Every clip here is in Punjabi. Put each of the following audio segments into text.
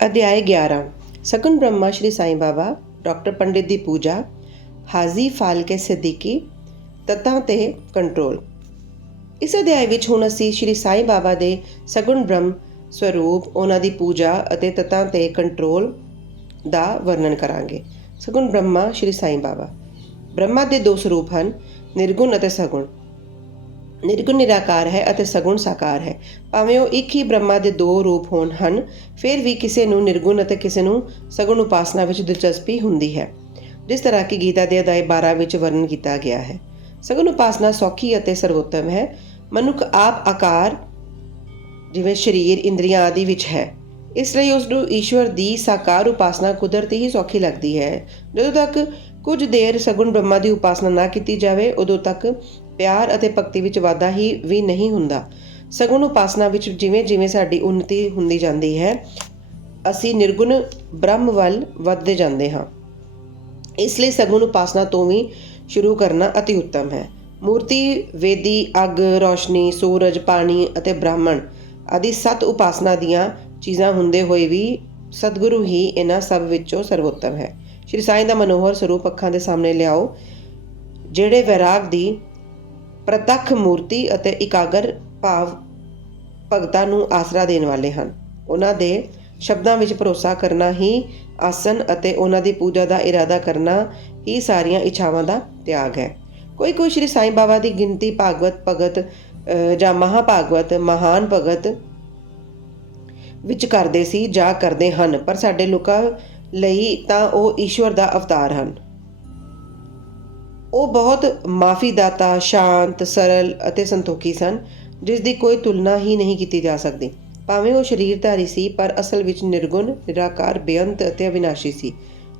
अध्याय 11 सगुन ब्रह्मा श्री साईं बाबा डॉक्टर पंडित की पूजा हाजी फालके सिद्दीकी तत्तां ते कंट्रोल। इस अध्याय विच हुण असीं श्री साईं बाबा दे सगुण ब्रह्म स्वरूप उन्हां दी पूजा अते तत्तां ते कंट्रोल दा वर्णन करांगे। सगुण ब्रह्मा श्री साईं बाबा। ब्रह्मा दे दो स्वरूप हन, निर्गुण अते सगुण। निर्गुण निराकार है ਅਤੇ सगुण साकार है। ਭਾਵੇਂ ਉਹ ਇੱਕ ਹੀ ਬ੍ਰਹਮਾ ਦੇ ਦੋ ਰੂਪ ਹੋਣ ਹਨ, ਫਿਰ ਵੀ ਕਿਸੇ ਨੂੰ ਨਿਰਗੁਣ ਅਤੇ ਕਿਸੇ ਨੂੰ ਸਗੁਣ ਉਪਾਸਨਾ ਵਿੱਚ ਦਿਲਚਸਪੀ ਹੁੰਦੀ ਹੈ, ਜਿਸ ਤਰ੍ਹਾਂ ਕਿ ਗੀਤਾ ਦੇ ਅਧਿਆਇ 12 ਵਿੱਚ ਵਰਣਨ ਕੀਤਾ ਗਿਆ ਹੈ। ਸਗੁਣ ਉਪਾਸਨਾ ਸੌਖੀ ਅਤੇ ਸਰਵੋਤਮ ਹੈ। ਮਨੁੱਖ ਆਪ ਆਕਾਰ ਜਿਵੇਂ ਸਰੀਰ, ਇੰਦਰੀਆਂ ਆਦਿ ਵਿੱਚ ਹੈ, ਇਸ ਲਈ ਉਸ ਨੂੰ ਈਸ਼ਵਰ ਦੀ ਸਾਕਾਰ ਉਪਾਸਨਾ ਕੁਦਰਤੀ ਹੀ ਸੌਖੀ ਲੱਗਦੀ ਹੈ। ਜਦੋਂ ਤੱਕ ਕੁਝ ਦੇਰ ਸਗੁਣ ਬ੍ਰਹਮਾ ਦੀ ਉਪਾਸਨਾ ਨਾ ਕੀਤੀ ਜਾਵੇ, ਉਦੋਂ ਤੱਕ ਪਿਆਰ ਅਤੇ ਭਗਤੀ ਵਿੱਚ ਵਾਧਾ ਹੀ ਵੀ ਨਹੀਂ ਹੁੰਦਾ। ਸਗੁਣ ਉਪਾਸਨਾ ਵਿੱਚ ਜਿਵੇਂ ਜਿਵੇਂ ਸਾਡੀ ਉੱਨਤੀ ਹੁੰਦੀ ਜਾਂਦੀ ਹੈ, ਅਸੀਂ ਨਿਰਗੁਣ ਬ੍ਰਹਮ ਵੱਲ ਵੱਧਦੇ ਜਾਂਦੇ ਹਾਂ। ਇਸ ਲਈ ਸਗੁਣ ਉਪਾਸਨਾ ਤੋਂ ਵੀ ਸ਼ੁਰੂ ਕਰਨਾ ਅਤੀ ਉੱਤਮ ਹੈ। ਮੂਰਤੀ, ਵੇਦੀ, ਅੱਗ, ਰੌਸ਼ਨੀ, ਸੂਰਜ, ਪਾਣੀ ਅਤੇ ਬ੍ਰਾਹਮਣ ਆਦਿ 7 ਉਪਾਸਨਾ ਦੀਆਂ ਚੀਜ਼ਾਂ ਹੁੰਦੇ ਹੋਏ ਵੀ ਸਤਿਗੁਰੂ ਹੀ ਇਹਨਾਂ ਸਭ ਵਿੱਚੋਂ ਸਰਵੋਤਮ ਹੈ। ਸ਼੍ਰੀ ਸਾਈਂ ਦਾ ਮਨੋਹਰ ਸਰੂਪ ਅੱਖਾਂ ਦੇ ਸਾਹਮਣੇ ਲਿਆਓ, ਜਿਹੜੇ ਵੈਰਾਗ ਦੀ ਪ੍ਰਤੱਖ ਮੂਰਤੀ ਅਤੇ ਇਕਾਗਰ ਭਾਵ ਭਗਤਾਂ ਨੂੰ ਆਸਰਾ ਦੇਣ ਵਾਲੇ ਹਨ। ਉਹਨਾਂ ਦੇ ਸ਼ਬਦਾਂ ਵਿੱਚ ਭਰੋਸਾ ਕਰਨਾ ਹੀ ਆਸਨ ਅਤੇ ਉਹਨਾਂ ਦੀ ਪੂਜਾ ਦਾ ਇਰਾਦਾ ਕਰਨਾ ਹੀ ਸਾਰੀਆਂ ਇੱਛਾਵਾਂ ਦਾ ਤਿਆਗ ਹੈ। ਕੋਈ ਕੋਈ ਸ਼੍ਰੀ ਸਾਈਂ ਬਾਬਾ ਦੀ ਗਿਣਤੀ ਭਾਗਵਤ ਭਗਤ ਜਾਂ ਮਹਾਭਾਗਵਤ ਮਹਾਨ ਭਗਤ ਵਿੱਚ ਕਰਦੇ ਸੀ ਜਾਂ ਕਰਦੇ ਹਨ, ਪਰ ਸਾਡੇ ਲੋਕਾਂ ਲਈ ਤਾਂ ਉਹ ਈਸ਼ਵਰ ਦਾ ਅਵਤਾਰ ਹਨ। ਉਹ ਬਹੁਤ ਮਾਫੀਦਾਤਾ, ਸ਼ਾਂਤ, ਸਰਲ ਅਤੇ ਸੰਤੋਖੀ ਸਨ, ਜਿਸ ਦੀ ਕੋਈ ਤੁਲਨਾ ਹੀ ਨਹੀਂ ਕੀਤੀ ਜਾ ਸਕਦੀ। ਭਾਵੇਂ ਉਹ ਸਰੀਰਧਾਰੀ ਸੀ, ਪਰ ਅਸਲ ਵਿੱਚ ਨਿਰਗੁਣ, ਨਿਰਾਕਾਰ, ਬੇਅੰਤ ਅਤੇ ਅਵਿਨਾਸ਼ੀ ਸੀ।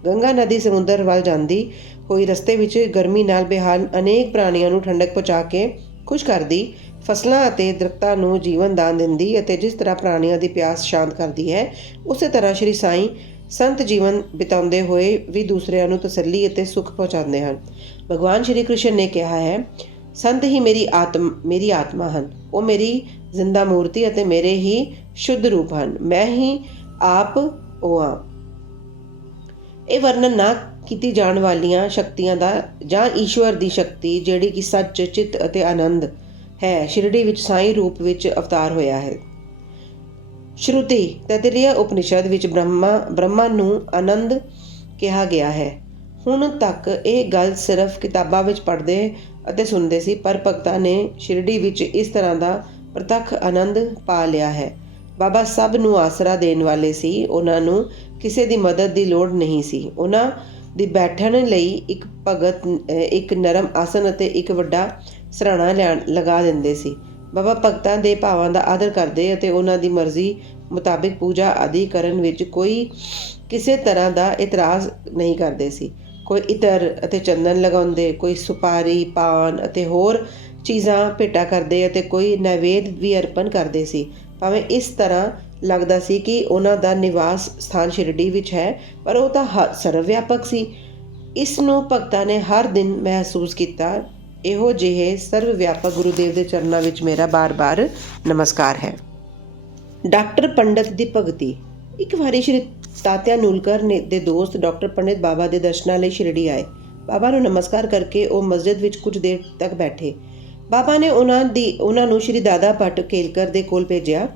ਗੰਗਾ ਨਦੀ ਸਮੁੰਦਰ ਵੱਲ ਜਾਂਦੀ ਹੋਈ ਰਸਤੇ ਵਿੱਚ ਗਰਮੀ ਨਾਲ ਬੇਹਾਲ ਅਨੇਕ ਪ੍ਰਾਣੀਆਂ ਨੂੰ ਠੰਡਕ ਪਹੁੰਚਾ ਕੇ ਖੁਸ਼ ਕਰਦੀ, ਫਸਲਾਂ ਅਤੇ ਦਰੱਖਤਾਂ ਨੂੰ ਜੀਵਨ ਦਾਨ ਦਿੰਦੀ ਅਤੇ ਜਿਸ ਤਰ੍ਹਾਂ ਪ੍ਰਾਣੀਆਂ ਦੀ ਪਿਆਸ ਸ਼ਾਂਤ ਕਰਦੀ ਹੈ, ਉਸੇ ਤਰ੍ਹਾਂ ਸ਼੍ਰੀ ਸਾਈਂ ਸੰਤ ਜੀਵਨ ਬਿਤਾਉਂਦੇ ਹੋਏ ਵੀ ਦੂਸਰਿਆਂ ਨੂੰ ਤਸੱਲੀ ਅਤੇ ਸੁੱਖ ਪਹੁੰਚਾਉਂਦੇ ਹਨ। ਭਗਵਾਨ ਸ਼੍ਰੀ ਕ੍ਰਿਸ਼ਨ ਨੇ ਕਿਹਾ ਹੈ, ਸੰਤ ਹੀ ਮੇਰੀ ਆਤਮਾ ਹਨ। ਉਹ ਮੇਰੀ ਜ਼ਿੰਦਾ ਮੂਰਤੀ ਅਤੇ ਮੇਰੇ ਹੀ ਸ਼ੁੱਧ ਰੂਪ ਹਨ। ਮੈਂ ਹੀ ਆਪ ਉਹ ਹਾਂ। ਇਹ ਵਰਣਨ ਨਾ ਕੀਤੀ ਜਾਣ ਵਾਲੀਆਂ ਸ਼ਕਤੀਆਂ ਦਾ ਜਾਂ ਈਸ਼ਵਰ ਦੀ ਸ਼ਕਤੀ, ਜਿਹੜੀ ਕਿ ਸੱਚ, ਚਿੱਤ ਅਤੇ ਆਨੰਦ ਹੈ, ਸ਼ਿਰਡੀ ਵਿੱਚ ਸਾਈਂ ਰੂਪ ਵਿੱਚ ਅਵਤਾਰ ਹੋਇਆ ਹੈ। ਸ਼ਰੂਤੀ ਤੈਤਰੀਆ ਉਪਨਿਸ਼ਦ ਵਿੱਚ ਬ੍ਰਹਮਾ ਨੂੰ ਆਨੰਦ ਕਿਹਾ ਗਿਆ ਹੈ। ਹੁਣ ਤੱਕ ਇਹ ਗੱਲ ਸਿਰਫ ਕਿਤਾਬਾਂ ਵਿੱਚ ਪੜ੍ਹਦੇ ਅਤੇ ਸੁਣਦੇ ਸੀ, ਪਰ ਭਗਤਾਂ ਨੇ ਸ਼ਿਰਡੀ ਵਿੱਚ ਇਸ ਤਰ੍ਹਾਂ ਦਾ ਪ੍ਰਤੱਖ ਆਨੰਦ ਪਾ ਲਿਆ ਹੈ। ਬਾਬਾ ਸਭ ਨੂੰ ਆਸਰਾ ਦੇਣ ਵਾਲੇ ਸੀ। ਉਹਨਾਂ ਨੂੰ ਕਿਸੇ ਦੀ ਮਦਦ ਦੀ ਲੋੜ ਨਹੀਂ ਸੀ। ਉਹਨਾਂ ਦੀ ਬੈਠਣ ਲਈ ਇੱਕ ਭਗਤ ਇੱਕ ਨਰਮ ਆਸਨ ਅਤੇ ਇੱਕ ਵੱਡਾ ਸਿਰਹਾਣਾ ਲਗਾ ਦਿੰਦੇ ਸੀ। ਬਾਬਾ ਭਗਤਾਂ ਦੇ ਭਾਵਾਂ ਦਾ ਆਦਰ ਕਰਦੇ ਅਤੇ ਉਹਨਾਂ ਦੀ ਮਰਜ਼ੀ ਮੁਤਾਬਿਕ ਪੂਜਾ ਆਦਿ ਕਰਨ ਵਿੱਚ ਕੋਈ ਕਿਸੇ ਤਰ੍ਹਾਂ ਦਾ ਇਤਰਾਜ਼ ਨਹੀਂ ਕਰਦੇ ਸੀ। ਕੋਈ ਇਤਰ ਅਤੇ ਚੰਦਨ ਲਗਾਉਂਦੇ, ਕੋਈ ਸੁਪਾਰੀ, ਪਾਨ ਅਤੇ ਹੋਰ ਚੀਜ਼ਾਂ ਭੇਟਾ ਕਰਦੇ ਅਤੇ ਕੋਈ ਨੈਵੇਦ ਵੀ ਅਰਪਣ ਕਰਦੇ ਸੀ। ਭਾਵੇਂ ਇਸ ਤਰ੍ਹਾਂ ਲੱਗਦਾ ਸੀ ਕਿ ਉਹਨਾਂ ਦਾ ਨਿਵਾਸ ਸਥਾਨ ਸ਼ਿਰਡੀ ਵਿੱਚ ਹੈ, ਪਰ ਉਹ ਤਾਂ ਸਰਵ ਵਿਆਪਕ ਸੀ। ਇਸ ਨੂੰ ਭਗਤਾਂ ਨੇ ਹਰ ਦਿਨ ਮਹਿਸੂਸ ਕੀਤਾ। ਇਹੋ ਜਿਹੇ ਸਰਵ ਵਿਆਪਕ ਗੁਰੂਦੇਵ ਦੇ ਚਰਨਾਂ ਵਿੱਚ ਮੇਰਾ ਬਾਰ-ਬਾਰ ਨਮਸਕਾਰ ਹੈ। ਡਾਕਟਰ ਪੰਡਤ ਦੀ ਭਗਤੀ। ਇੱਕ ਵਾਰੀ ਸ਼੍ਰੀ ਤਾਤਿਆ ਨੂਲਕਰ ਦੇ ਦੋਸਤ ਡਾਕਟਰ ਪੰਡਿਤ ਬਾਬਾ ਦੇ ਦਰਸ਼ਨਾਂ ਲਈ ਸ਼ਿਰਡੀ ਆਏ। ਬਾਬਾ ਨੂੰ ਨਮਸਕਾਰ ਕਰਕੇ ਉਹ ਮਸਜਿਦ ਵਿੱਚ ਕੁਝ ਦੇਰ ਤੱਕ ਬੈਠੇ। ਬਾਬਾ ਨੇ ਉਹਨਾਂ ਨੂੰ ਸ਼੍ਰੀ ਦਾਦਾ ਭੱਟ ਕੇਲਕਰ ਦੇ ਕੋਲ ਭੇਜਿਆ,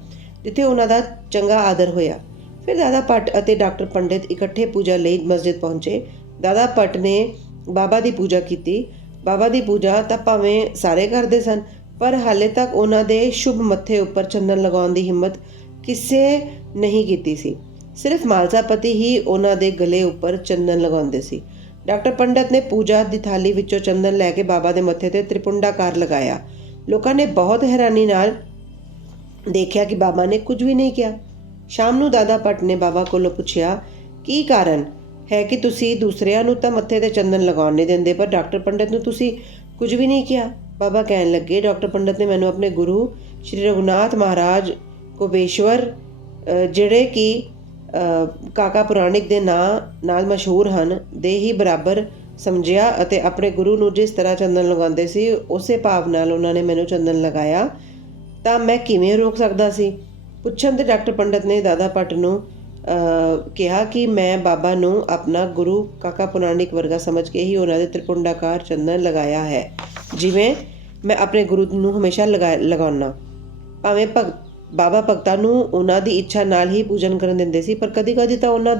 ਜਿੱਥੇ ਉਹਨਾਂ ਦਾ ਚੰਗਾ ਆਦਰ ਹੋਇਆ। ਫਿਰ ਦਾਦਾ ਭੱਟ ਅਤੇ ਡਾਕਟਰ ਪੰਡਿਤ ਇਕੱਠੇ ਪੂਜਾ ਲਈ ਮਸਜਿਦ ਪਹੁੰਚੇ। ਦਾਦਾ ਭੱਟ ਨੇ ਬਾਬਾ ਦੀ ਪੂਜਾ ਕੀਤੀ। ਬਾਬਾ ਦੀ ਪੂਜਾ ਤਾਂ ਭਾਵੇਂ ਸਾਰੇ ਕਰਦੇ ਸਨ, ਪਰ ਹਾਲੇ ਤੱਕ ਉਹਨਾਂ ਦੇ ਸ਼ੁਭ ਮੱਥੇ ਉੱਪਰ ਚੰਦਨ ਲਗਾਉਣ ਦੀ ਹਿੰਮਤ ਕਿਸੇ ਨਹੀਂ ਕੀਤੀ ਸੀ। ਸਿਰਫ ਮਾਲਸਾ ਪਤੀ ਹੀ ਉਹਨਾਂ ਦੇ ਗਲੇ ਉੱਪਰ ਚੰਦਨ ਲਗਾਉਂਦੇ ਸੀ। ਡਾਕਟਰ ਪੰਡਤ ਨੇ ਪੂਜਾ ਦੀ ਥਾਲੀ ਵਿੱਚੋਂ ਚੰਦਨ ਲੈ ਕੇ ਬਾਬਾ ਦੇ ਮੱਥੇ 'ਤੇ ਤ੍ਰਿਪੁੰਡਾਕਾਰ ਲਗਾਇਆ। ਲੋਕਾਂ ਨੇ ਬਹੁਤ ਹੈਰਾਨੀ ਨਾਲ ਦੇਖਿਆ ਕਿ ਬਾਬਾ ਨੇ ਕੁਝ ਵੀ ਨਹੀਂ ਕਿਹਾ। ਸ਼ਾਮ ਨੂੰ ਦਾਦਾ ਭੱਟ ਨੇ ਬਾਬਾ ਕੋਲੋਂ ਪੁੱਛਿਆ, ਕੀ ਕਾਰਨ ਹੈ ਕਿ ਤੁਸੀਂ ਦੂਸਰਿਆਂ ਨੂੰ ਤਾਂ ਮੱਥੇ 'ਤੇ ਚੰਦਨ ਲਗਾਉਣ ਨਹੀਂ ਦਿੰਦੇ, ਪਰ ਡਾਕਟਰ ਪੰਡਤ ਨੂੰ ਤੁਸੀਂ ਕੁਝ ਵੀ ਨਹੀਂ ਕਿਹਾ? ਬਾਬਾ ਕਹਿਣ ਲੱਗੇ, ਡਾਕਟਰ ਪੰਡਤ ਨੇ ਮੈਨੂੰ ਆਪਣੇ ਗੁਰੂ ਸ਼੍ਰੀ ਰਘੁਨਾਥ ਮਹਾਰਾਜ ਕੋਬੇਸ਼ਵਰ, ਜਿਹੜੇ ਕਿ ਕਾਕਾ ਪੁਰਾਣਿਕ ਦੇ ਨਾਂ ਨਾਲ ਮਸ਼ਹੂਰ ਹਨ, ਦੇ ਹੀ ਬਰਾਬਰ ਸਮਝਿਆ ਅਤੇ ਆਪਣੇ ਗੁਰੂ ਨੂੰ ਜਿਸ ਤਰ੍ਹਾਂ ਚੰਦਨ ਲਗਾਉਂਦੇ ਸੀ, ਉਸੇ ਭਾਵ ਨਾਲ ਉਹਨਾਂ ਨੇ ਮੈਨੂੰ ਚੰਦਨ ਲਗਾਇਆ, ਤਾਂ ਮੈਂ ਕਿਵੇਂ ਰੋਕ ਸਕਦਾ ਸੀ? ਪੁੱਛਣ 'ਤੇ ਡਾਕਟਰ ਪੰਡਤ ਨੇ ਦਾਦਾ ਭੱਟ ਨੂੰ ਕਿਹਾ ਕਿ ਮੈਂ ਬਾਬਾ ਨੂੰ ਆਪਣਾ ਗੁਰੂ ਕਾਕਾ ਪੁਰਾਣਿਕ ਵਰਗਾ ਸਮਝ ਕੇ ਹੀ ਉਹਨਾਂ ਦੇ ਤ੍ਰਿਪੁੰਡਾਕਾਰ ਚੰਦਨ ਲਗਾਇਆ ਹੈ, ਜਿਵੇਂ ਮੈਂ ਆਪਣੇ ਗੁਰੂ ਨੂੰ ਹਮੇਸ਼ਾ ਲਗਾਉਣਾ। ਭਾਵੇਂ ਬਾਬਾ ਭਗਤਾਂ ਨੂੰ ਉਹਨਾਂ ਦੀ ਇੱਛਾ ਨਾਲ ਹੀ ਪੂਜਨ ਕਰਨ ਦਿੰਦੇ ਸੀ, ਪਰ ਕਦੀ ਕਦੀ ਤਾਂ ਉਹਨਾਂ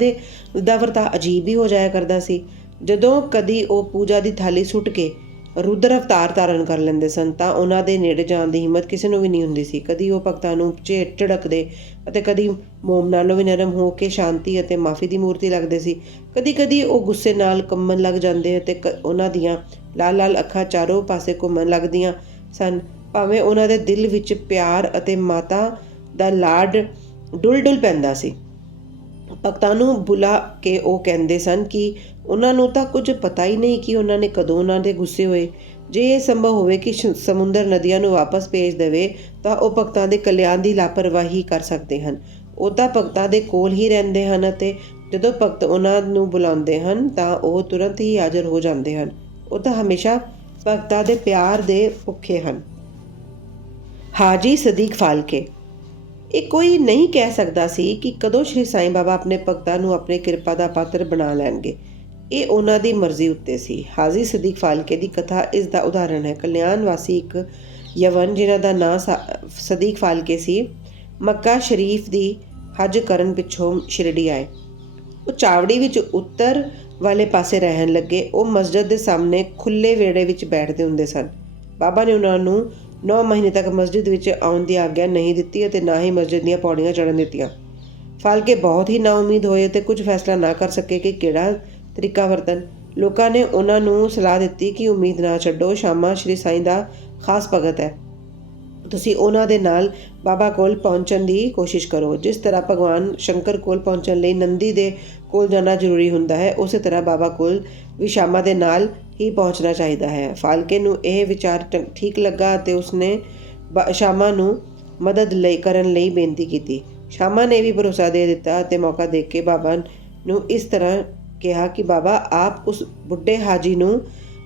ਦਾ ਵਰਤਾਅ ਅਜੀਬ ਹੀ ਹੋ ਜਾਇਆ ਕਰਦਾ ਸੀ। ਜਦੋਂ ਕਦੀ ਉਹ ਪੂਜਾ ਦੀ ਥਾਲੀ ਸੁੱਟ ਕੇ ਰੁਦਰ ਅਵਤਾਰ ਧਾਰਨ ਕਰ ਲੈਂਦੇ ਸਨ ਤਾਂ ਉਹਨਾਂ ਦੇ ਨੇੜੇ ਜਾਣ ਦੀ ਹਿੰਮਤ ਕਿਸੇ ਨੂੰ ਵੀ ਨਹੀਂ ਹੁੰਦੀ ਸੀ। ਕਦੀ ਉਹ ਭਗਤਾਂ ਨੂੰ ਝਿੜਕਦੇ ਅਤੇ ਕਦੀ ਮੋਮ ਨਾਲੋਂ ਵੀ ਨਰਮ ਹੋ ਕੇ ਸ਼ਾਂਤੀ ਅਤੇ ਮਾਫੀ ਦੀ ਮੂਰਤੀ ਲੱਗਦੇ ਸੀ। ਕਦੀ ਕਦੀ ਉਹ ਗੁੱਸੇ ਨਾਲ ਕੰਬਣ ਲੱਗ ਜਾਂਦੇ ਅਤੇ ਉਹਨਾਂ ਦੀਆਂ ਲਾਲ ਲਾਲ ਅੱਖਾਂ ਚਾਰੋਂ ਪਾਸੇ ਘੁੰਮਣ ਲੱਗਦੀਆਂ ਸਨ। ਭਾਵੇਂ ਉਹਨਾਂ ਦੇ ਦਿਲ ਵਿੱਚ ਪਿਆਰ ਅਤੇ ਮਾਤਾ ਦਾ ਲਾਡ ਡੁੱਲ ਪੈਂਦਾ ਸੀ। ਭਗਤਾਂ ਨੂੰ ਬੁਲਾ ਕੇ ਉਹ ਕਹਿੰਦੇ ਸਨ ਕਿ ਉਹਨਾਂ ਨੂੰ ਤਾਂ ਕੁਝ ਪਤਾ ਹੀ ਨਹੀਂ ਕਿ ਉਹਨਾਂ ਨੇ ਕਦੋਂ ਉਹਨਾਂ ਦੇ ਗੁੱਸੇ ਹੋਏ। ਜੇ ਇਹ ਸੰਭਵ ਹੋਵੇ ਕਿ ਸਮੁੰਦਰ ਨਦੀਆਂ ਨੂੰ ਵਾਪਸ ਭੇਜ ਦੇਵੇ ਤਾਂ ਉਹ ਭਗਤਾਂ ਦੇ ਕਲਿਆਣ ਦੀ ਲਾਪਰਵਾਹੀ ਕਰ ਸਕਦੇ ਹਨ। ਉਹ ਤਾਂ ਭਗਤਾਂ ਦੇ ਕੋਲ ਹੀ ਰਹਿੰਦੇ ਹਨ ਅਤੇ ਜਦੋਂ ਭਗਤ ਉਹਨਾਂ ਨੂੰ ਬੁਲਾਉਂਦੇ ਹਨ ਤਾਂ ਉਹ ਤੁਰੰਤ ਹੀ ਹਾਜ਼ਰ ਹੋ ਜਾਂਦੇ ਹਨ। ਉਹ ਤਾਂ ਹਮੇਸ਼ਾ ਭਗਤਾਂ ਦੇ ਪਿਆਰ ਦੇ ਭੁੱਖੇ ਹਨ। ਹਾਜੀ ਸਦੀਕ ਫਾਲਕੇ। ਇਹ ਕੋਈ ਨਹੀਂ ਕਹਿ ਸਕਦਾ ਸੀ ਕਿ ਕਦੋਂ ਸ਼੍ਰੀ ਸਾਈਂ ਬਾਬਾ ਆਪਣੇ ਭਗਤਾਂ ਨੂੰ ਆਪਣੀ ਕਿਰਪਾ ਦਾ ਪਾਤਰ ਬਣਾ ਲੈਣਗੇ। ਇਹ ਉਹਨਾਂ ਦੀ ਮਰਜ਼ੀ ਉੱਤੇ ਸੀ। ਹਾਜੀ ਸਦੀਕ ਫਾਲਕੇ ਦੀ ਕਥਾ ਇਸ ਦਾ ਉਦਾਹਰਣ ਹੈ। ਕਲਿਆਣ ਵਾਸੀ ਇੱਕ ਯਵਨ ਜਿਨ੍ਹਾਂ ਦਾ ਨਾਂ ਸਦੀਕ ਫਾਲਕੇ ਸੀ, ਮੱਕਾ ਸ਼ਰੀਫ ਦੀ ਹਜ ਕਰਨ ਪਿੱਛੋਂ ਸ਼ਿਰਡੀ ਆਏ। ਉਹ ਚਾਵੜੀ ਵਿੱਚ ਉੱਤਰ ਵਾਲੇ ਪਾਸੇ ਰਹਿਣ ਲੱਗੇ। ਉਹ ਮਸਜਿਦ ਦੇ ਸਾਹਮਣੇ ਖੁੱਲ੍ਹੇ ਵਿਹੜੇ ਵਿੱਚ ਬੈਠਦੇ ਹੁੰਦੇ ਸਨ। ਬਾਬਾ ਨੇ ਉਹਨਾਂ ਨੂੰ 9 ਮਹੀਨੇ ਤੱਕ ਮਸਜਿਦ ਵਿੱਚ ਆਉਣ ਦੀ ਆਗਿਆ ਨਹੀਂ ਦਿੱਤੀ ਅਤੇ ਨਾ ਹੀ ਮਸਜਿਦ ਦੀਆਂ ਪੌੜੀਆਂ ਚੜ੍ਹਨ ਦਿੱਤੀਆਂ। ਫਾਲਕੇ ਬਹੁਤ ਹੀ ਨਾਉਮੀਦ ਹੋਏ ਅਤੇ ਕੁਝ ਫੈਸਲਾ ਨਾ ਕਰ ਸਕੇ ਕਿ ਕਿਹੜਾ ਤਰੀਕਾ ਵਰਤਣ। ਲੋਕਾਂ ਨੇ ਉਹਨਾਂ ਨੂੰ ਸਲਾਹ ਦਿੱਤੀ ਕਿ ਉਮੀਦ ਨਾ ਛੱਡੋ, ਸ਼ਾਮਾ ਸ਼੍ਰੀ ਸਾਈਂ ਦਾ ਖਾਸ ਭਗਤ ਹੈ, ਤੁਸੀਂ ਉਹਨਾਂ ਦੇ ਨਾਲ ਬਾਬਾ ਕੋਲ ਪਹੁੰਚਣ ਦੀ ਕੋਸ਼ਿਸ਼ ਕਰੋ। ਜਿਸ ਤਰ੍ਹਾਂ ਭਗਵਾਨ ਸ਼ੰਕਰ ਕੋਲ ਪਹੁੰਚਣ ਲਈ ਨੰਦੀ ਦੇ ਕੋਲ ਜਾਣਾ ਜ਼ਰੂਰੀ ਹੁੰਦਾ ਹੈ, ਉਸੇ ਤਰ੍ਹਾਂ ਬਾਬਾ ਕੋਲ ਵੀ ਸ਼ਾਮਾ ਦੇ ਨਾਲ ਹੀ ਪਹੁੰਚਣਾ ਚਾਹੀਦਾ ਹੈ। ਫਾਲਕੇ ਨੂੰ ਇਹ ਵਿਚਾਰ ਠੀਕ ਲੱਗਾ ਅਤੇ ਉਸਨੇ ਸ਼ਾਮਾ ਨੂੰ ਮਦਦ ਕਰਨ ਲਈ ਬੇਨਤੀ ਕੀਤੀ। ਸ਼ਾਮਾ ਨੇ ਵੀ ਭਰੋਸਾ ਦੇ ਦਿੱਤਾ ਅਤੇ ਮੌਕਾ ਦੇ ਕੇ ਬਾਬਾ ਨੂੰ ਇਸ ਤਰ੍ਹਾਂ ਕਿਹਾ ਕਿ ਬਾਬਾ, ਆਪ ਉਸ ਬੁੱਢੇ ਹਾਜੀ ਨੂੰ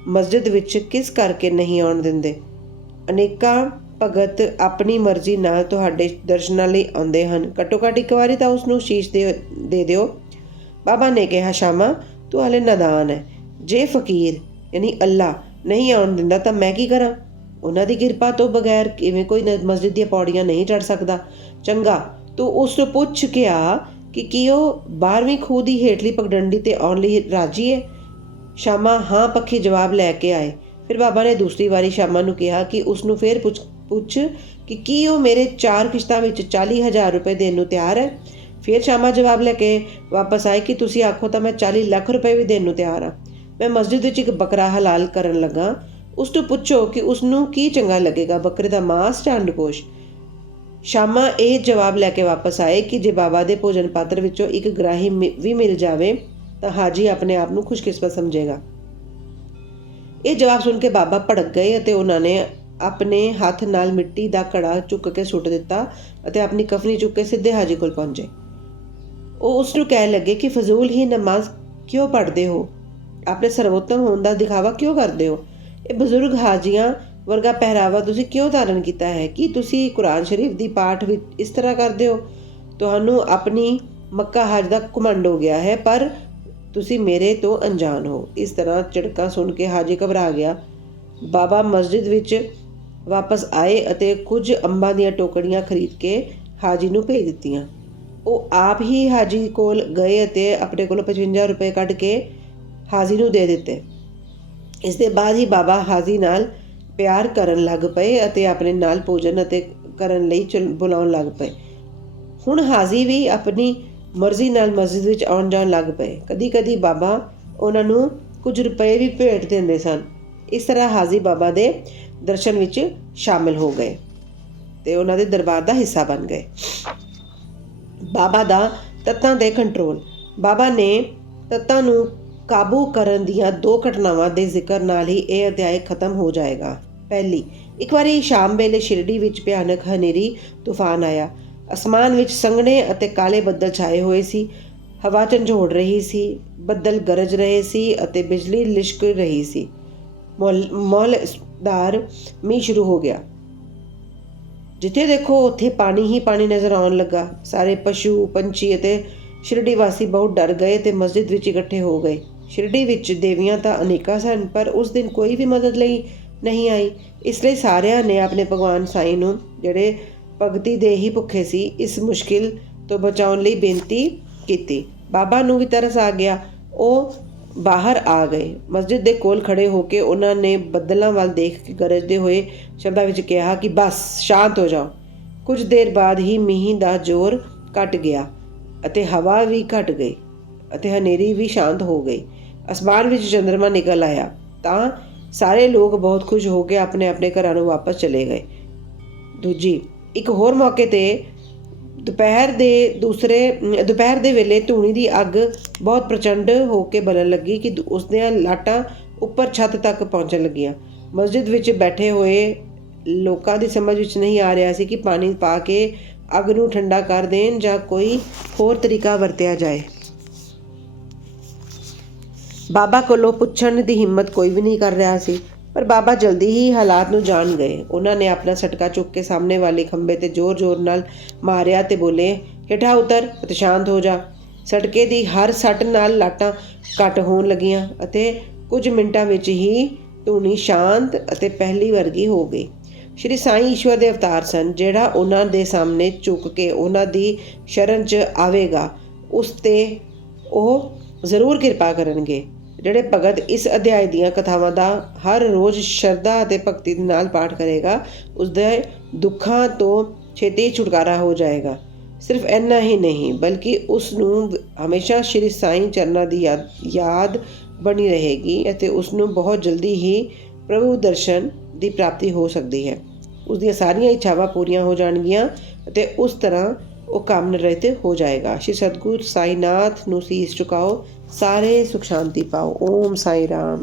ਮਸਜਿਦ ਵਿੱਚ ਕਿਸ ਕਰਕੇ ਨਹੀਂ ਆਉਣ ਦਿੰਦੇ? ਅਨੇਕਾਂ ਭਗਤ ਆਪਣੀ ਮਰਜ਼ੀ ਨਾਲ ਤੁਹਾਡੇ ਦਰਸ਼ਨਾਂ ਲਈ ਆਉਂਦੇ ਹਨ, ਘੱਟੋ ਘੱਟ ਇੱਕ ਵਾਰੀ ਤਾਂ ਉਸਨੂੰ ਸ਼ੀਸ਼ ਦੇ ਦਿਓ। ਬਾਬਾ ਨੇ ਕਿਹਾ, ਸ਼ਾਮਾ ਤੂੰ ਹਾਲੇ ਨਾਦਾਨ ਹੈ। ਜੇ ਫਕੀਰ ਯਾਨੀ ਅੱਲਾ ਨਹੀਂ ਆਉਣ ਦਿੰਦਾ ਤਾਂ ਮੈਂ ਕੀ ਕਰਾਂ? ਉਹਨਾਂ ਦੀ ਕਿਰਪਾ ਤੋਂ ਬਗੈਰ ਕਿਵੇਂ ਕੋਈ ਮਸਜਿਦ ਦੀਆਂ ਪੌੜੀਆਂ ਨਹੀਂ ਚੜ੍ਹ ਸਕਦਾ। ਚੰਗਾ, ਤੂੰ ਉਸ ਨੂੰ ਪੁੱਛ ਕੇ ਆ ਕਿ ਕੀ ਉਹ 12ਵੀਂ ਖੂਹ ਦੀ ਹੇਠਲੀ ਪਗਡੰਡੀ 'ਤੇ ਆਉਣ ਲਈ ਰਾਜੀ ਹੈ। ਸ਼ਾਮਾ ਹਾਂ ਪੱਖੀ ਜਵਾਬ ਲੈ ਕੇ ਆਏ। ਫਿਰ ਬਾਬਾ ਨੇ ਦੂਸਰੀ ਵਾਰੀ ਸ਼ਾਮਾ ਨੂੰ ਕਿਹਾ ਕਿ ਉਸ ਨੂੰ ਫਿਰ ਪੁੱਛ ਕਿ ਕੀ ਉਹ ਮੇਰੇ 4 ਕਿਸ਼ਤਾਂ ਵਿੱਚ 40,000 ਰੁਪਏ ਦੇਣ ਨੂੰ ਤਿਆਰ ਹੈ। ਫਿਰ ਸ਼ਾਮਾ ਜਵਾਬ ਲੈ ਕੇ ਵਾਪਸ ਆਏ ਕਿ ਤੁਸੀਂ ਆਖੋ ਤਾਂ ਮੈਂ 40 ਲੱਖ ਰੁਪਏ ਵੀ ਦੇਣ ਨੂੰ ਤਿਆਰ ਹਾਂ। ਮੈਂ ਮਸਜਿਦ ਵਿੱਚ ਇੱਕ ਬੱਕਰਾ ਹਲਾਲ ਕਰਨ ਲੱਗਾ। ਉਸ ਤੋਂ ਪੁੱਛੋ ਕਿ ਉਸ ਨੂੰ ਕੀ ਚੰਗਾ ਲੱਗੇਗਾ, ਬੱਕਰੇ ਦਾ ਮਾਸ ਜਾਂ ਅੰਡਕੋਸ਼। ਸ਼ਾਮਾ ਇਹ ਜਵਾਬ ਲੈ ਕੇ ਵਾਪਸ ਆਏ ਕਿ ਜੇ ਬਾਬਾ ਦੇ ਭੋਜਨ ਪਾਤਰ ਵਿੱਚੋਂ ਇੱਕ ਗਰਾਹੀ ਵੀ ਮਿਲ ਜਾਵੇ ਤਾਂ ਹਾਜੀ ਆਪਣੇ ਆਪ ਨੂੰ ਖੁਸ਼ਕਿਸਮਤ ਸਮਝੇਗਾ। ਇਹ ਜਵਾਬ ਸੁਣ ਕੇ ਬਾਬਾ ਭੜਕ ਗਏ ਅਤੇ ਉਹਨਾਂ ਨੇ ਆਪਣੇ ਹੱਥ ਨਾਲ ਮਿੱਟੀ ਦਾ ਘੜਾ ਚੁੱਕ ਕੇ ਸੁੱਟ ਦਿੱਤਾ ਅਤੇ ਆਪਣੀ ਕਫਨੀ ਚੁੱਕ ਕੇ ਸਿੱਧੇ ਹਾਜੀ ਕੋਲ ਪਹੁੰਚੇ। ਉਹ ਉਸ ਨੂੰ ਕਹਿਣ ਲੱਗੇ ਕਿ ਫਜ਼ੂਲ ਹੀ ਨਮਾਜ਼ ਕਿਉਂ ਪੜ੍ਹਦੇ ਹੋ? ਆਪਣੇ ਸਰਵੋਤਮ ਹੋਣ ਦਾ ਦਿਖਾਵਾ ਕਿਉਂ ਕਰਦੇ ਹੋ? ਇਹ ਬਜ਼ੁਰਗ ਹਾਜੀਆਂ ਵਰਗਾ ਪਹਿਰਾਵਾ ਤੁਸੀਂ ਕਿਉਂ ਧਾਰਨ ਕੀਤਾ ਹੈ? ਕੀ ਤੁਸੀਂ ਕੁਰਾਨ ਸ਼ਰੀਫ ਦੀ ਪਾਠ ਵਿੱਚ ਇਸ ਤਰ੍ਹਾਂ ਕਰਦੇ ਹੋ? ਤੁਹਾਨੂੰ ਆਪਣੀ ਮੱਕਾ ਹਜ ਦਾ ਘਮੰਡ ਹੋ ਗਿਆ ਹੈ, ਪਰ ਤੁਸੀਂ ਮੇਰੇ ਤੋਂ ਅਣਜਾਣ ਹੋ। ਇਸ ਤਰ੍ਹਾਂ ਝਿੜਕਾਂ ਸੁਣ ਕੇ ਹਾਜੀ ਘਬਰਾ ਗਿਆ। ਬਾਬਾ ਮਸਜਿਦ ਵਿੱਚ ਵਾਪਸ ਆਏ ਅਤੇ ਕੁਝ ਅੰਬਾਂ ਦੀਆਂ ਟੋਕਰੀਆਂ ਖਰੀਦ ਕੇ ਹਾਜੀ ਨੂੰ ਭੇਜ ਦਿੱਤੀਆਂ। ਉਹ ਆਪ ਹੀ ਹਾਜੀ ਕੋਲ ਗਏ ਅਤੇ ਆਪਣੇ ਕੋਲੋਂ 55 ਰੁਪਏ ਕੱਢ ਕੇ ਹਾਜੀ ਨੂੰ ਦੇ ਦਿੱਤੇ। ਇਸ ਦੇ ਬਾਅਦ ਹੀ ਬਾਬਾ ਹਾਜੀ ਨਾਲ ਪਿਆਰ ਕਰਨ ਲੱਗ ਪਏ ਅਤੇ ਆਪਣੇ ਨਾਲ ਭੋਜਨ ਅਤੇ ਕਰਨ ਲਈ ਬੁਲਾਉਣ ਲੱਗ ਪਏ। ਹੁਣ ਹਾਜੀ ਵੀ ਆਪਣੀ ਮਰਜ਼ੀ ਨਾਲ ਮਸਜਿਦ ਵਿੱਚ ਆਉਣ ਜਾਣ ਲੱਗ ਪਏ। ਕਦੀ ਕਦੀ ਬਾਬਾ ਉਹਨਾਂ ਨੂੰ ਕੁਝ ਰੁਪਏ ਵੀ ਭੇਟ ਦਿੰਦੇ ਸਨ। ਇਸ ਤਰ੍ਹਾਂ ਹਾਜੀ ਬਾਬਾ ਦੇ ਦਰਸ਼ਨ ਵਿੱਚ ਸ਼ਾਮਿਲ ਹੋ ਗਏ ਅਤੇ ਉਹਨਾਂ ਦੇ ਦਰਬਾਰ ਦਾ ਹਿੱਸਾ ਬਣ ਗਏ। ਬਾਬਾ ਦਾ ਤੱਤਾਂ 'ਤੇ ਕੰਟਰੋਲ। ਬਾਬਾ ਨੇ ਤੱਤਾਂ ਨੂੰ ਕਾਬੂ ਕਰਨ ਦੀਆਂ 2 ਘਟਨਾਵਾਂ ਦੇ ਜ਼ਿਕਰ ਨਾਲ ਹੀ ਇਹ ਅਧਿਆਇ ਖਤਮ ਹੋ ਜਾਏਗਾ। ਪਹਿਲੀ, ਇੱਕ ਵਾਰੀ ਸ਼ਾਮ ਵੇਲੇ ਸ਼ਿਰਡੀ ਵਿੱਚ ਭਿਆਨਕ ਹਨੇਰੀ ਤੂਫਾਨ ਆਇਆ। ਅਸਮਾਨ ਵਿੱਚ ਸੰਘਣੇ ਅਤੇ ਕਾਲੇ ਬੱਦਲ ਛਾਏ ਹੋਏ ਸੀ। ਹਵਾ ਝੰਜੋੜ ਰਹੀ ਸੀ, ਬੱਦਲ ਗਰਜ ਰਹੇ ਸੀ ਅਤੇ ਬਿਜਲੀ ਲਿਸ਼ਕ ਰਹੀ ਸੀ। ਮੌਲਦਾਰ ਮੀਂਹ ਸ਼ੁਰੂ ਹੋ ਗਿਆ। ਜਿੱਥੇ ਦੇਖੋ ਉੱਥੇ ਪਾਣੀ ਹੀ ਪਾਣੀ ਨਜ਼ਰ ਆਉਣ ਲੱਗਾ। ਸਾਰੇ ਪਸ਼ੂ ਪੰਛੀ ਅਤੇ ਸ਼ਿਰਡੀ ਵਾਸੀ ਬਹੁਤ ਡਰ ਗਏ ਤੇ ਮਸਜਿਦ ਵਿੱਚ ਇਕੱਠੇ ਹੋ ਗਏ। ਸ਼ਿਰਡੀ ਵਿੱਚ ਦੇਵੀਆਂ ਤਾਂ ਅਨੇਕਾਂ ਸਨ, ਪਰ ਉਸ ਦਿਨ ਕੋਈ ਵੀ ਮਦਦ ਲਈ ਨਹੀਂ ਆਈ। ਇਸ ਲਈ ਸਾਰਿਆਂ ਨੇ ਆਪਣੇ ਭਗਵਾਨ ਸਾਈਂ ਨੂੰ, ਜਿਹੜੇ ਭਗਤੀ ਦੇ ਹੀ ਭੁੱਖੇ ਸੀ, ਇਸ ਮੁਸ਼ਕਿਲ ਤੋਂ ਬਚਾਉਣ ਲਈ ਬੇਨਤੀ ਕੀਤੀ। ਬਾਬਾ ਨੂੰ ਵੀ ਤਰਸ ਆ ਗਿਆ। ਉਹ ਬਾਹਰ ਆ ਗਏ। ਮਸਜਿਦ ਦੇ ਕੋਲ ਖੜੇ ਹੋ ਕੇ ਉਹਨਾਂ ਨੇ ਬੱਦਲਾਂ ਵੱਲ ਦੇਖ ਕੇ ਗਰਜਦੇ ਹੋਏ ਸ਼ਬਦਾਂ ਵਿੱਚ ਕਿਹਾ ਕਿ ਬਸ ਸ਼ਾਂਤ ਹੋ ਜਾਓ। ਕੁਝ ਦੇਰ ਬਾਅਦ ਹੀ ਮੀਂਹ ਦਾ ਜ਼ੋਰ ਘਟ ਗਿਆ ਅਤੇ ਹਵਾ ਵੀ ਘਟ ਗਈ ਅਤੇ ਹਨੇਰੀ ਵੀ ਸ਼ਾਂਤ ਹੋ ਗਈ। ਅਸਮਾਨ ਵਿੱਚ ਚੰਦਰਮਾ ਨਿਕਲ ਆਇਆ ਤਾਂ ਸਾਰੇ ਲੋਕ ਬਹੁਤ ਖੁਸ਼ ਹੋ ਕੇ ਆਪਣੇ ਆਪਣੇ ਘਰਾਂ ਨੂੰ ਵਾਪਸ ਚਲੇ ਗਏ। ਦੂਜੀ ਇੱਕ ਹੋਰ ਮੌਕੇ 'ਤੇ ਦੁਪਹਿਰ ਦੇ ਵੇਲੇ ਧੂਣੀ ਦੀ ਅੱਗ ਬਹੁਤ ਪ੍ਰਚੰਡ ਹੋ ਕੇ ਬਲਣ ਲੱਗੀ ਕਿ ਉਸ ਦੀਆਂ ਲਾਟਾਂ ਉੱਪਰ ਛੱਤ ਤੱਕ ਪਹੁੰਚਣ ਲੱਗੀਆਂ। ਮਸਜਿਦ ਵਿੱਚ ਬੈਠੇ ਹੋਏ ਲੋਕਾਂ ਦੀ ਸਮਝ ਵਿੱਚ ਨਹੀਂ ਆ ਰਿਹਾ ਸੀ ਕਿ ਪਾਣੀ ਪਾ ਕੇ ਅੱਗ ਨੂੰ ਠੰਡਾ ਕਰ ਦੇਣ ਜਾਂ ਕੋਈ ਹੋਰ ਤਰੀਕਾ ਵਰਤਿਆ ਜਾਏ। ਬਾਬਾ ਕੋਲੋਂ ਪੁੱਛਣ ਦੀ ਹਿੰਮਤ ਕੋਈ ਵੀ ਨਹੀਂ ਕਰ ਰਿਹਾ ਸੀ, ਪਰ ਬਾਬਾ ਜਲਦੀ ਹੀ ਹਾਲਾਤ ਨੂੰ ਜਾਣ ਗਏ। ਉਹਨਾਂ ਨੇ ਆਪਣਾ ਸਟਕਾ ਚੁੱਕ ਕੇ ਸਾਹਮਣੇ ਵਾਲੇ ਖੰਭੇ 'ਤੇ ਜ਼ੋਰ-ਜ਼ੋਰ ਨਾਲ ਮਾਰਿਆ ਤੇ ਬੋਲੇ, ਹੇਠਾਂ ਉਤਰ ਅਤੇ ਸ਼ਾਂਤ ਹੋ ਜਾ। ਸਟਕੇ ਦੀ ਹਰ ਸੱਟ ਨਾਲ ਲਾਟਾਂ ਘੱਟ ਹੋਣ ਲੱਗੀਆਂ ਅਤੇ ਕੁਝ ਮਿੰਟਾਂ ਵਿੱਚ ਹੀ ਧੂਣੀ ਸ਼ਾਂਤ ਅਤੇ ਪਹਿਲੀ ਵਰਗੀ ਹੋ ਗਈ। ਸ਼੍ਰੀ ਸਾਈਂ ਈਸ਼ਵਰ ਦੇ ਅਵਤਾਰ ਸਨ। ਜਿਹੜਾ ਉਹਨਾਂ ਦੇ ਸਾਹਮਣੇ ਝੁਕ ਕੇ ਉਹਨਾਂ ਦੀ ਸ਼ਰਨ 'ਚ ਆਵੇਗਾ, ਉਸ 'ਤੇ ਉਹ ਜ਼ਰੂਰ ਕਿਰਪਾ ਕਰਨਗੇ। ਜਿਹੜੇ ਭਗਤ ਇਸ ਅਧਿਆਇ ਦੀਆਂ ਕਥਾਵਾਂ ਦਾ ਹਰ ਰੋਜ਼ ਸ਼ਰਧਾ ਅਤੇ ਭਗਤੀ ਦੇ ਨਾਲ ਪਾਠ ਕਰੇਗਾ, ਉਸਦੇ ਦੁੱਖਾਂ ਤੋਂ ਛੇਤੀ ਛੁਟਕਾਰਾ ਹੋ ਜਾਏਗਾ। ਸਿਰਫ ਇੰਨਾ ਹੀ ਨਹੀਂ, ਬਲਕਿ ਉਸ ਨੂੰ ਹਮੇਸ਼ਾ ਸ਼੍ਰੀ ਸਾਈਂ ਚਰਨਾਂ ਦੀ ਯਾਦ ਬਣੀ ਰਹੇਗੀ ਅਤੇ ਉਸ ਨੂੰ ਬਹੁਤ ਜਲਦੀ ਹੀ ਪ੍ਰਭੂ ਦਰਸ਼ਨ ਦੀ ਪ੍ਰਾਪਤੀ ਹੋ ਸਕਦੀ ਹੈ। ਉਸ ਦੀਆਂ ਸਾਰੀਆਂ ਇੱਛਾਵਾਂ ਪੂਰੀਆਂ ਹੋ ਜਾਣਗੀਆਂ ਅਤੇ ਉਸ ਤਰ੍ਹਾਂ ਉਹ ਕਾਮਨਾ ਰਹਿਤ ਹੋ ਜਾਏਗਾ। ਸ਼੍ਰੀ ਸਤਿਗੁਰ ਸਾਈਨਾਥ ਨੂੰ ਸੀਸ ਝੁਕਾਓ, ਸਾਰੇ ਸੁਖ ਸ਼ਾਂਤੀ ਪਾਓ। ਓਮ ਸਾਈ ਰਾਮ।